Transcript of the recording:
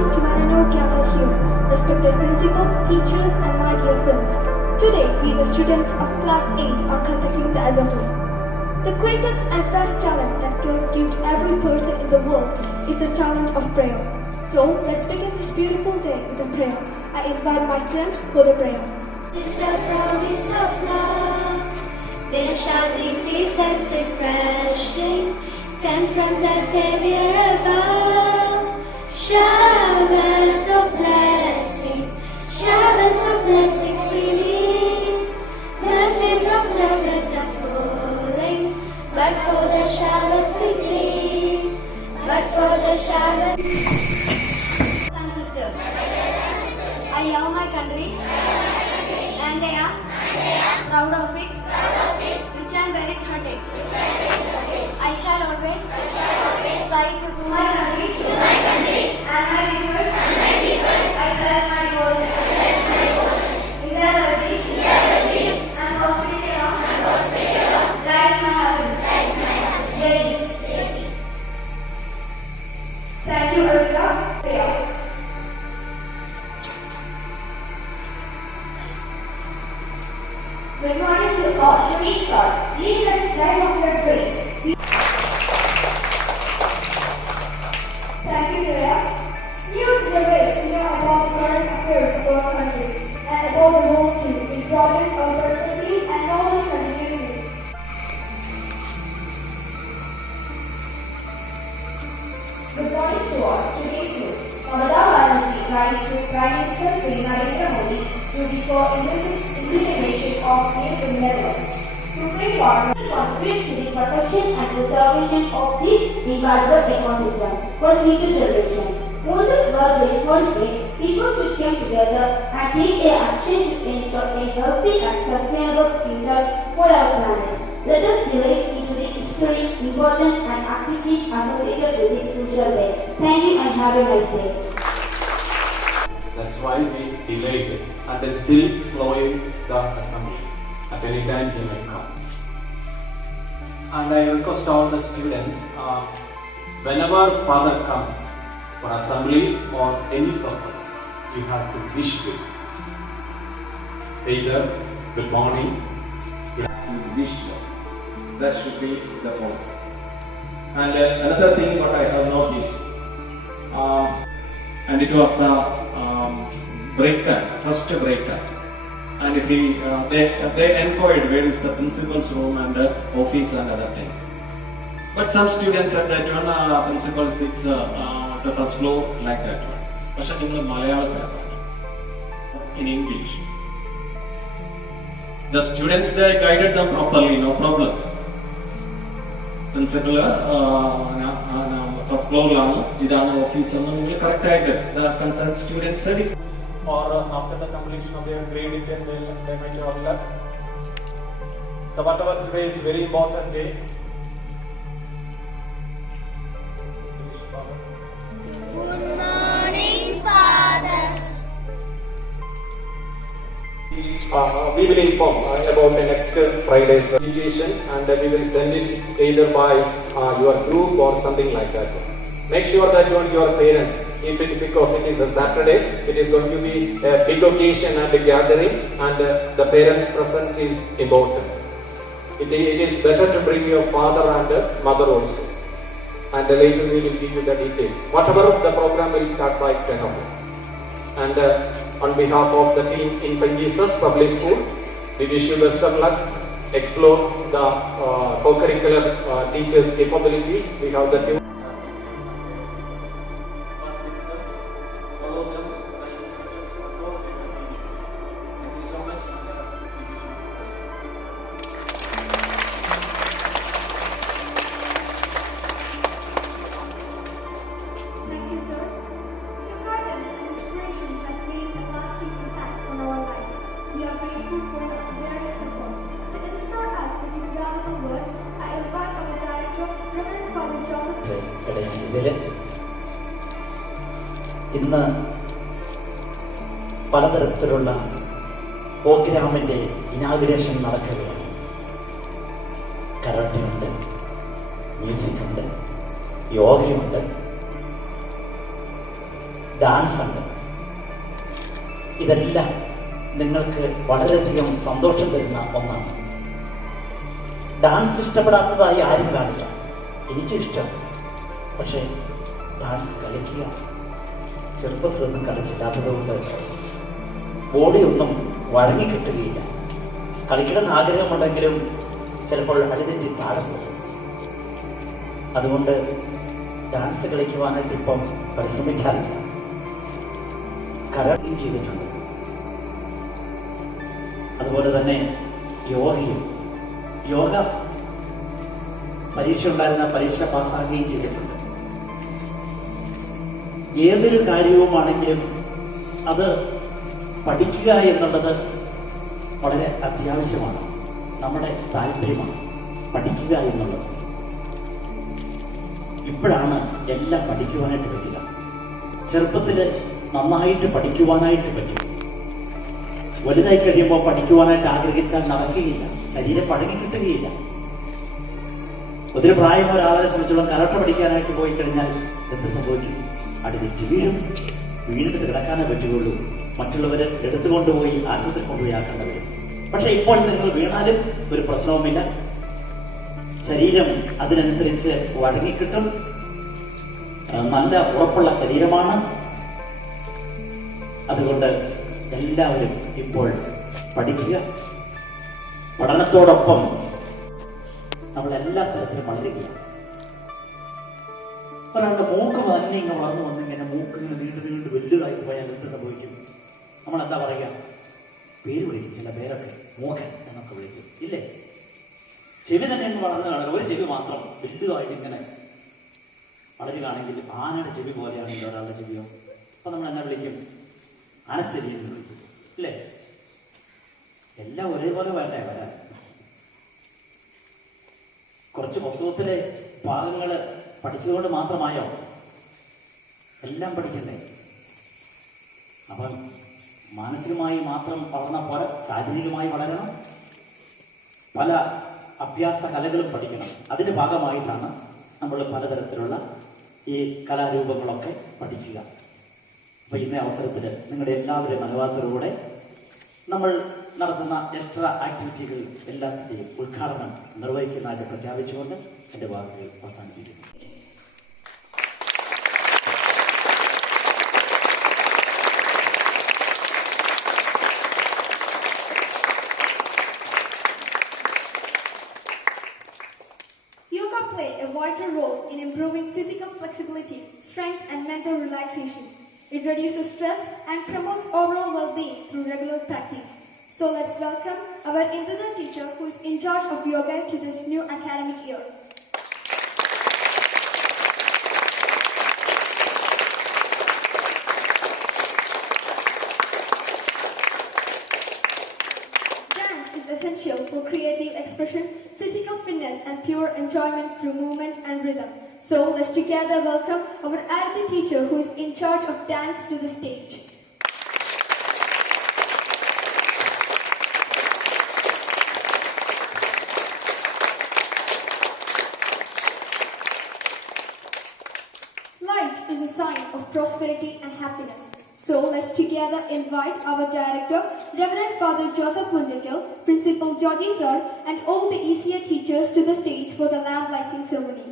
morning to Manano gathered here, respected principal, teachers, and my dear friends. Today, we the students of class 8 are conducting the assembly. The greatest and best talent that God gives to every person in the world is the talent of prayer. So, let's begin this beautiful day with a prayer. I invite my friends for the prayer. It's the promise of love. There shall be seasons refreshing, sent from the Savior above. Showers of blessings raining. Mercy drops of grace are falling, but for the showers we plead, but for the showers. And sisters, I love my country, and they are proud of it, which I am very hearted. I shall always fight to do my country and my people. I bless my God. In their liberty and prosperity alone, that is my heaven. Jai. Thank you, Arita. Good morning to all. Shall we start? Please let us drive off your grace. Thank you, Julia. News is a way to know about the current affairs of our country and about the world too. It broadens our perspective and knowledge continuously. Good morning to all. Today's news. Mamata Banerjee writes to Prime Minister Sri Narendra Modi to before implementation of new criminal Supreme Court contribute to the protection and preservation of the regarded ecosystem for future generations. On this World Rainforest Day, people should come together and take their action to ensure a healthy and sustainable future for our planet. Let us delve into the history, importance, and activities associated with this crucial day. Thank you and have a nice day. That's why we delayed it and they're still slowing the assembly. At any time he may come. And I request all the students, whenever Father comes for assembly or any purpose, you have to wish him. Either good morning, you have to wish them. That should be the policy. And another thing what I have noticed, and it was break time, first break time. And they inquired where is the principal's room and office and other things. But some students said that one principal sits the first floor like that one. But in English. The students they guided them properly, no problem. Principal first floor idana office and correct the concerned students said it. Or after the completion of their grading, then they might have left. So whatever today is very important day. Good morning, Father. We will inform about the next Friday's invitation and we will send it either by your group or something like that. Make sure that your parents, because it is a Saturday, it is going to be a big occasion and a gathering and the parents' presence is important. It is better to bring your father and mother also. And later we will give you the details. Whatever the program will start by 10 o'clock. And on behalf of the team in St. Jesus Public School, we wish you best of luck. Explore the co-curricular teachers' capability. We have the team. ഇന്ന് പലതരത്തിലുള്ള പ്രോഗ്രാമിൻ്റെ ഇനാഗുറേഷൻ നടക്കുകയാണ്. കരാട്ടയുണ്ട്, മ്യൂസിക്കുണ്ട്, യോഗയുണ്ട്. ഡാൻസ് ഉണ്ട്. ഇതെല്ലാം നിങ്ങൾക്ക് വളരെയധികം സന്തോഷം തരുന്ന ഒന്നാണ്. ഡാൻസ് ഇഷ്ടപ്പെടാത്തതായി ആരും കാണില്ല. എനിക്കും ഇഷ്ടം. പക്ഷേ ഡാൻസ് കളിക്കുക ചെറുപ്പത്തിലൊന്നും കളിച്ചില്ലാത്തതുകൊണ്ട് ബോഡിയൊന്നും വഴങ്ങിക്കിട്ടുകയില്ല. കളിക്കണമെന്ന് ആഗ്രഹമുണ്ടെങ്കിലും ചിലപ്പോൾ അടിതെറ്റി താഴെ പോകും. അതുകൊണ്ട് ഡാൻസ് കളിക്കുവാനായിട്ട് ഇപ്പം പരിശ്രമിക്കാറില്ല. കരാട്ടയും ചെയ്തിട്ടുണ്ട്. അതുപോലെ തന്നെ യോഗ പരീക്ഷ ഉണ്ടായിരുന്ന പരീക്ഷ പാസ്സാകുകയും ചെയ്തിട്ടുണ്ട്. ഏതൊരു കാര്യവുമാണെങ്കിലും അത് പഠിക്കുക എന്നുള്ളത് വളരെ അത്യാവശ്യമാണ്. നമ്മുടെ താല്പര്യമാണ് പഠിക്കുക എന്നുള്ളത്. ഇപ്പോഴാണ് എല്ലാം പഠിക്കുവാനായിട്ട് പറ്റുക. ചെറുപ്പത്തിൽ നന്നായിട്ട് പഠിക്കുവാനായിട്ട് പറ്റും. വലുതായി കഴിയുമ്പോൾ പഠിക്കുവാനായിട്ട് ആഗ്രഹിച്ചാൽ നടക്കുകയില്ല. ശരീരം പഴകി കിട്ടുകയില്ല. ഒത്തിരി പ്രായമായ ഒരാളെ സംബന്ധിച്ചോളം കരാട്ട പഠിക്കാനായിട്ട് പോയി കഴിഞ്ഞാൽ എന്ത് സംഭവിക്കും? അടിതെറ്റി വീണിട്ട് കിടക്കാനേ പറ്റുകയുള്ളൂ. മറ്റുള്ളവർ എടുത്തുകൊണ്ടുപോയി ആശുപത്രി കൊണ്ടുപോയി ആക്കേണ്ടി വരും. പക്ഷെ ഇപ്പോൾ നിങ്ങൾ വീണാലും ഒരു പ്രശ്നവുമില്ല. ശരീരം അതിനനുസരിച്ച് വഴങ്ങിക്കിട്ടും. നല്ല ഉറപ്പുള്ള ശരീരമാണ്. അതുകൊണ്ട് എല്ലാവരും ഇപ്പോൾ പഠിക്കുക. പഠനത്തോടൊപ്പം നമ്മൾ എല്ലാ തരത്തിലും വളരുകയാണ്. ഒരാളുടെ മൂക്ക് തന്നെ ഇങ്ങനെ വളർന്നു വന്നിങ്ങനെ മൂക്ക് ഇങ്ങനെ നീണ്ടു വലുതായി പോയാൽ എന്ത് സംഭവിക്കും? നമ്മൾ എന്താ പറയുക? പേര് വിളിക്കും. ചില പേരൊക്കെ മൂക്കൻ എന്നൊക്കെ വിളിക്കും, ഇല്ലേ? ചെവി തന്നെ അങ്ങ് വളർന്നു കാണുക. ഒരു ചെവി മാത്രം വലുതായിട്ട് ഇങ്ങനെ വളരുകയാണെങ്കിൽ ആനയുടെ ചെവി പോലെയാണെങ്കിൽ ഒരാളുടെ ചെവിയോ, അപ്പൊ നമ്മൾ എന്നാ വിളിക്കും? ആനച്ചെവി എന്ന് വിളിക്കും, ഇല്ലേ? എല്ലാം ഒരേപോലെ വേണ്ടേ വരാൻ? കുറച്ച് പുസ്തകത്തിലെ ഭാഗങ്ങൾ പഠിച്ചതുകൊണ്ട് മാത്രമായോ? എല്ലാം പഠിക്കണ്ടേ? അപ്പം മാനസികമായി മാത്രം വളർന്നാൽ പോരാ, ശാരീരികമായി വളരണം. പല അഭ്യാസ കലകളും പഠിക്കണം. അതിന്റെ ഭാഗമായിട്ടാണ് നമ്മൾ പലതരത്തിലുള്ള ഈ കലാരൂപങ്ങളൊക്കെ പഠിക്കുക. അപ്പൊ ഇന്നേ അവസരത്തിൽ നിങ്ങളുടെ എല്ലാവരും അനുവാദത്തോടെ നമ്മൾ നടത്തുന്ന എക്സ്ട്രാ ആക്ടിവിറ്റികൾ എല്ലാത്തിന്റെയും ഉദ്ഘാടനം നിർവഹിക്കുന്നതായിട്ട് പ്രഖ്യാപിച്ചുകൊണ്ട് എന്റെ വാക്കുകൾ അവസാനിപ്പിക്കുന്നു. Yoga play a vital role in improving physical flexibility, strength and mental relaxation. It reduces stress and promotes overall well-being through regular practice. So let's welcome our Indira teacher who is in charge of yoga to this new academic year. Dance is essential for creative expression, physical fitness and pure enjoyment through movement and rhythm. So let's together welcome our Arati teacher who is in charge of dance to the stage. Light is a sign of prosperity and happiness. So let's together invite our director, Reverend Father Joseph Punjakil, Principal Georgie Sir, and all the ECA teachers to the stage for the lamp lighting ceremony.